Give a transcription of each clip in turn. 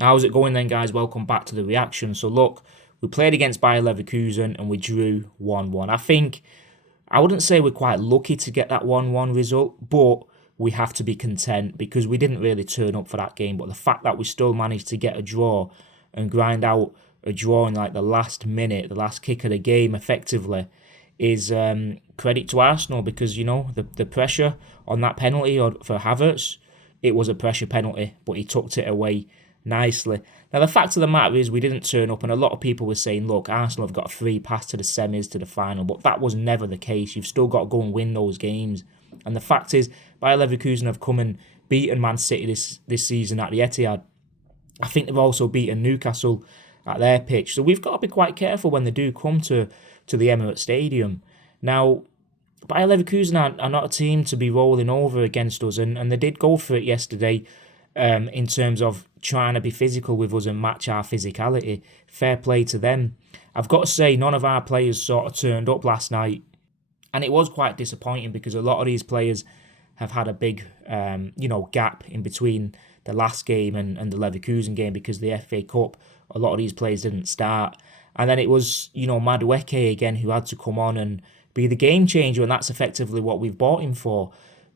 How's it going then, guys? Welcome back to the reaction. So look, we played against Bayer Leverkusen and we drew 1-1. I wouldn't say we're quite lucky to get that 1-1 result, but we have to be content because we didn't really turn up for that game. But the fact that we still managed to get a draw and grind out a draw in like the last minute, the last kick of the game effectively, is credit to Arsenal because, the pressure on that penalty for Havertz, it was a pressure penalty, but he tucked it away nicely. Now, the fact of the matter is we didn't turn up, and a lot of people were saying, look, Arsenal have got a free pass to the semis, to the final, but that was never the case. You've still got to go and win those games. And the fact is, Bayer Leverkusen have come and beaten Man City this season at the Etihad. I think they've also beaten Newcastle at their pitch. So we've got to be quite careful when they do come to the Emirates Stadium. Now, Bayer Leverkusen are not a team to be rolling over against us, and they did go for it yesterday in terms of trying to be physical with us and match our physicality. Fair play to them. I've got to say, none of our players sort of turned up last night, and it was quite disappointing because a lot of these players have had a big, gap in between the last game and the Leverkusen game because the FA Cup, a lot of these players didn't start. And then it was, Madueke again who had to come on and be the game changer, and that's effectively what we've bought him for.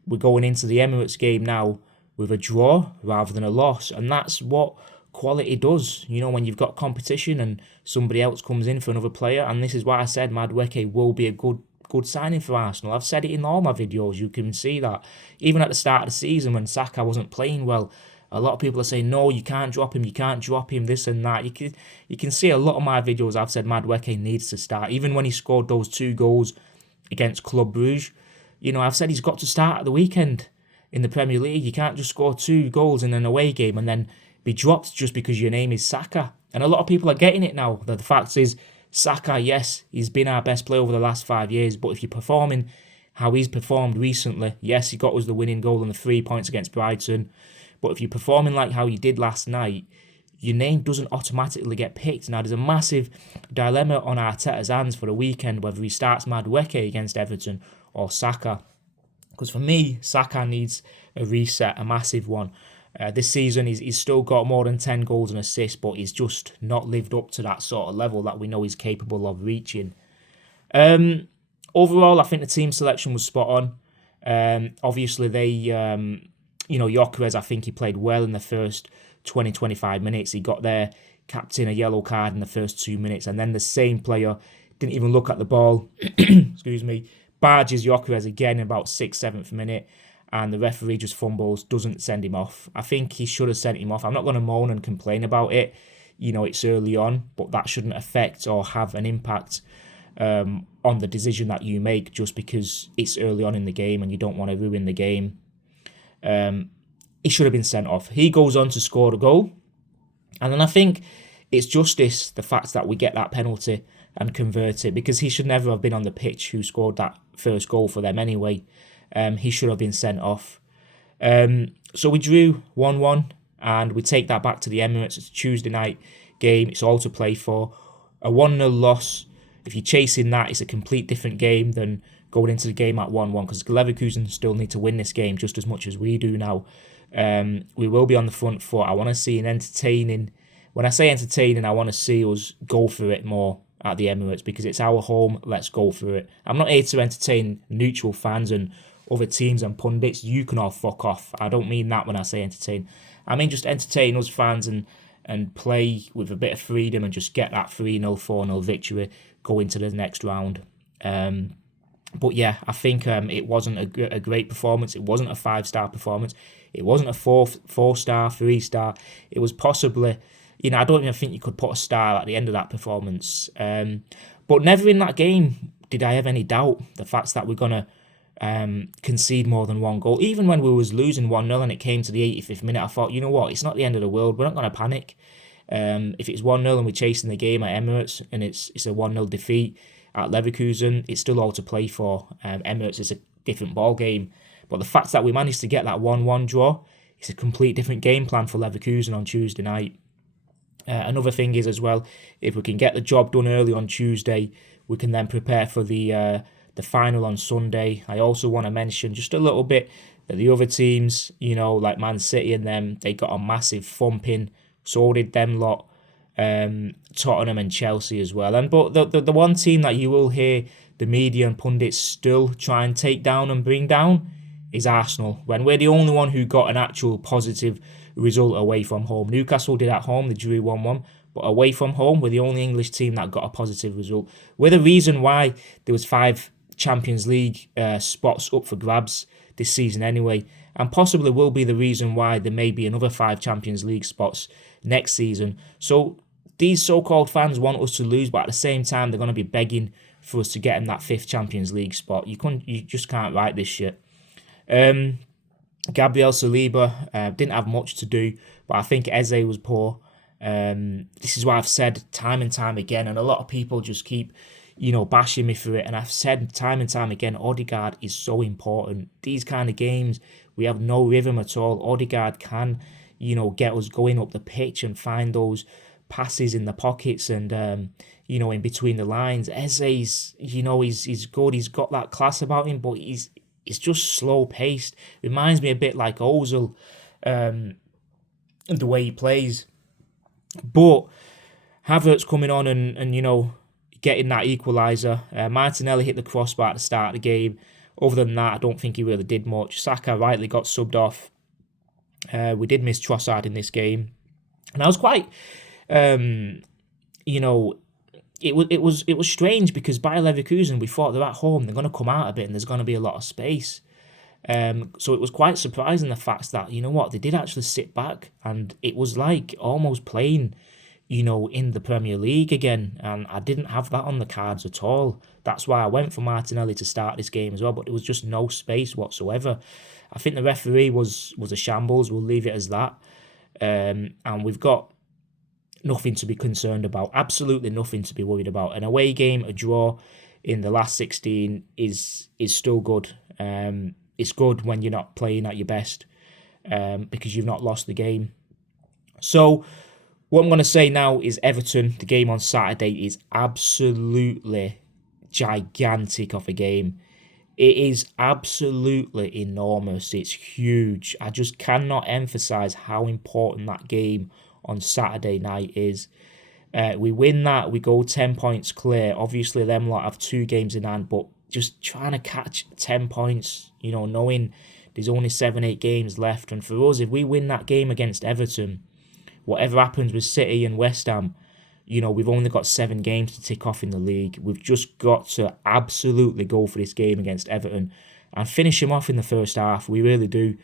We're going into the Emirates game now with a draw rather than a loss, and that's what quality does. When you've got competition and somebody else comes in for another player, and this is why I said Madueke will be a good signing for Arsenal. I've said it in all my videos. You can see that. Even at the start of the season when Saka wasn't playing well, a lot of people are saying, no, you can't drop him, this and that. You can see a lot of my videos I've said Madueke needs to start. Even when he scored those 2 goals against Club Brugge, I've said he's got to start at the weekend in the Premier League. You can't just score 2 goals in an away game and then be dropped just because your name is Saka. And a lot of people are getting it now. The fact is, Saka, yes, he's been our best player over the last 5 years, but if you're performing how he's performed recently, yes, he got us the winning goal and the 3 points against Brighton, but if you're performing like how you did last night, your name doesn't automatically get picked. Now, there's a massive dilemma on Arteta's hands for the weekend, whether he starts Madueke against Everton or Saka. Because for me, Saka needs a reset, a massive one. This season, he's still got more than 10 goals and assists, but he's just not lived up to that sort of level that we know he's capable of reaching. Overall, I think the team selection was spot on. Obviously, Gyökeres, I think he played well in the first 20-25 minutes. He got their captain a yellow card in the first 2 minutes, and then the same player didn't even look at the ball. Excuse me. Barges Gyökeres again in about 6th, 7th minute, and the referee just fumbles, doesn't send him off. I think he should have sent him off. I'm not going to moan and complain about it. It's early on, but that shouldn't affect or have an impact on the decision that you make just because it's early on in the game and you don't want to ruin the game. He should have been sent off. He goes on to score the goal, and then I think it's justice, the fact that we get that penalty and convert it, because he should never have been on the pitch who scored that first goal for them anyway. He should have been sent off. So we drew 1-1, and we take that back to the Emirates. It's a Tuesday night game. It's all to play for. A 1-0 loss, if you're chasing that, it's a complete different game than going into the game at 1-1, because Leverkusen still need to win this game just as much as we do now. We will be on the front foot. I want to see an entertaining... When I say entertaining, I want to see us go for it more at the Emirates because it's our home. Let's go for it. I'm not here to entertain neutral fans and other teams and pundits. You can all fuck off. I don't mean that when I say entertain. I mean just entertain us fans and play with a bit of freedom and just get that 3-0, 4-0 victory, go into the next round. But yeah, I think it wasn't a great performance. It wasn't a 5-star performance. It wasn't a 4-star, 3-star. It was possibly... I don't even think you could put a star at the end of that performance. But never in that game did I have any doubt the fact that we're going to concede more than 1 goal. Even when we was losing 1-0 and it came to the 85th minute, I thought, you know what, it's not the end of the world. We're not going to panic. If it's 1-0 and we're chasing the game at Emirates and it's a 1-0 defeat at Leverkusen, it's still all to play for. Emirates is a different ball game. But the fact that we managed to get that 1-1 draw, it's a complete different game plan for Leverkusen on Tuesday night. Another thing is as well, if we can get the job done early on Tuesday, we can then prepare for the final on Sunday. I also want to mention just a little bit that the other teams, like Man City and them, they got a massive thumping So did them lot, Tottenham and Chelsea as well. But the one team that you will hear the media and pundits still try and take down and bring down is Arsenal, when we're the only one who got an actual positive result away from home. Newcastle did at home, they drew 1-1, but away from home, we're the only English team that got a positive result. We're the reason why there was 5 Champions League spots up for grabs this season anyway, and possibly will be the reason why there may be another 5 Champions League spots next season. So these so-called fans want us to lose, but at the same time, they're going to be begging for us to get in that 5th Champions League spot. You just can't write this shit. Gabriel Saliba didn't have much to do, but I think Eze was poor. This is what I've said time and time again, and a lot of people just keep, bashing me for it. And I've said time and time again, Odegaard is so important. These kind of games, we have no rhythm at all. Odegaard can, get us going up the pitch and find those passes in the pockets and, in between the lines. Eze's, he's good. He's got that class about him, but it's just slow paced. Reminds me a bit like Ozil, the way he plays. But Havertz coming on and getting that equaliser. Martinelli hit the crossbar at the start of the game. Other than that, I don't think he really did much. Saka rightly got subbed off. We did miss Trossard in this game, and I was quite, it was strange because Bayer Leverkusen, we thought they're at home, they're going to come out a bit, and there's going to be a lot of space. So it was quite surprising the fact that, they did actually sit back, and it was like almost playing, in the Premier League again, and I didn't have that on the cards at all. That's why I went for Martinelli to start this game as well, but there was just no space whatsoever. I think the referee was a shambles, we'll leave it as that. And we've got nothing to be concerned about, absolutely nothing to be worried about. An away game, a draw in the last 16 is still good. It's good when you're not playing at your best, because you've not lost the game. So what I'm going to say now is Everton, the game on Saturday, is absolutely gigantic of a game. It is absolutely enormous. It's huge. I just cannot emphasise how important that game on Saturday night is. We win that, we go 10 points clear. Obviously, them lot have 2 games in hand, but just trying to catch 10 points, knowing there's only 7-8 games left. And for us, if we win that game against Everton, whatever happens with City and West Ham, we've only got 7 games to tick off in the league. We've just got to absolutely go for this game against Everton and finish them off in the first half. We really do.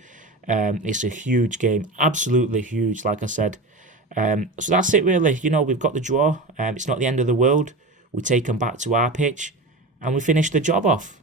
It's a huge game, absolutely huge, like I said. So that's it really. We've got the draw. It's not the end of the world. We take them back to our pitch and we finish the job off.